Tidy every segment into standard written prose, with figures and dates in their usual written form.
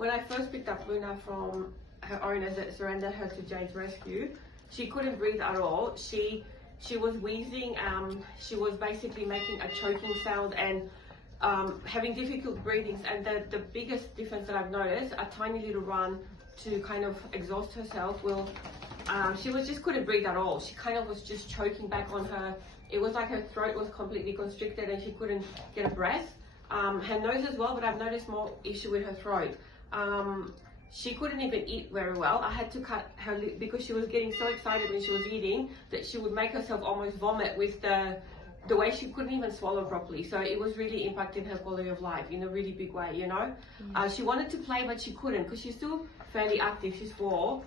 when I first picked up Luna from her owners that surrendered her to Jade's rescue, she couldn't breathe at all. She was wheezing. She was basically making a choking sound and having difficult breathings. And the biggest difference that I've noticed, a tiny little run to kind of exhaust herself will, she just couldn't breathe at all. She kind of was just choking back on her. It was like her throat was completely constricted and she couldn't get a breath. Her nose as well, but I've noticed more issue with her throat. She couldn't even eat very well. I had to cut her lip because she was getting so excited when she was eating that she would make herself almost vomit with the way she couldn't even swallow properly. So it was really impacting her quality of life in a really big way, you know. She wanted to play, but she couldn't because she's still fairly active. She's 4.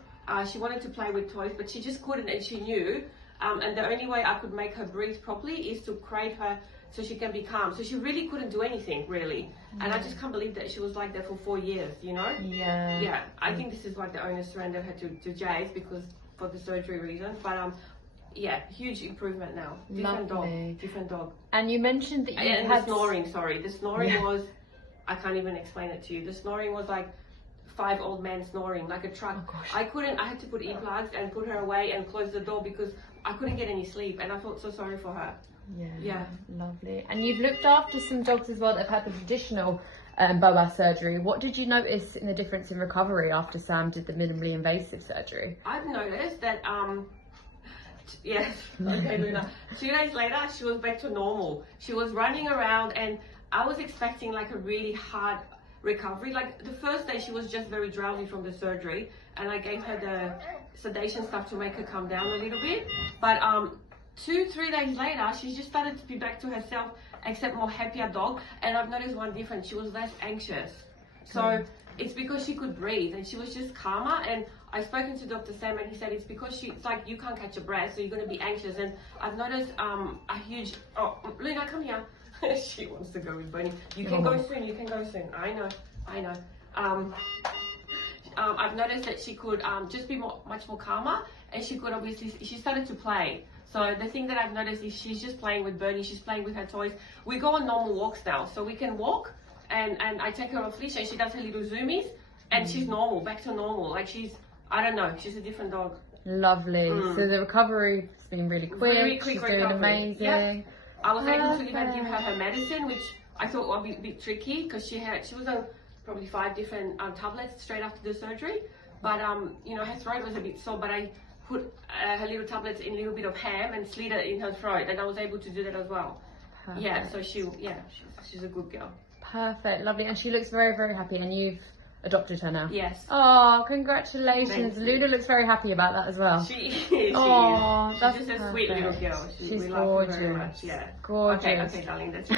She wanted to play with toys, but she just couldn't, and she knew. And the only way I could make her breathe properly is to crate her so she can be calm. So she really couldn't do anything, really. And I just can't believe that she was like that for 4 years, you know? Yeah. Yeah, I think this is why the owner surrendered her to Jay's, because for the surgery reasons. But yeah, huge improvement now. Different dog. And you mentioned that you had the snoring, sorry. The snoring was, I can't even explain it to you. The snoring was like 5 old men snoring, like a truck. Oh, gosh. I had to put earplugs and put her away and close the door because I couldn't get any sleep, and I felt so sorry for her. Yeah. Lovely. And you've looked after some dogs as well that have had the traditional BOAS surgery. What did you notice in the difference in recovery after Sam did the minimally invasive surgery? I've noticed that, yes, okay, Luna. 2 days later, she was back to normal. She was running around, and I was expecting like a really hard recovery. Like the first day, she was just very drowsy from the surgery, and I gave her the sedation stuff to make her calm down a little bit. But 2-3 days later, she just started to be back to herself, except more happier dog. And I've noticed one difference: she was less anxious. So it's because she could breathe and she was just calmer. And I've spoken to Dr. Sam, and he said it's because it's like you can't catch a breath, so you're going to be anxious. And I've noticed a huge. Oh, Luna, come here. She wants to go with Bunny. You can go soon. You can go soon. I know. I've noticed that she could just be much more calmer, and she could she started to play. So the thing that I've noticed is she's just playing with Bernie, she's playing with her toys. We go on normal walks now, so we can walk, and I take her off leash and she does her little zoomies, and she's normal, back to normal. Like she's a different dog. Lovely. So the recovery's been really quick. Really quick she's recovery. Doing amazing. Yep. I was able to even give her medicine, which I thought would be a bit tricky because she was on probably 5 different tablets straight after the surgery. But you know, her throat was a bit sore, but I put her little tablets in a little bit of ham and slid it in her throat, and I was able to do that as well. Perfect. Yeah, so she's a good girl. Perfect, lovely, and she looks very, very happy, and you've adopted her now. Yes. Oh, congratulations. Luna looks very happy about that as well. She is. That's She's just a sweet little girl. She's we gorgeous. love her very much. Yeah. Gorgeous. Okay, darling, that's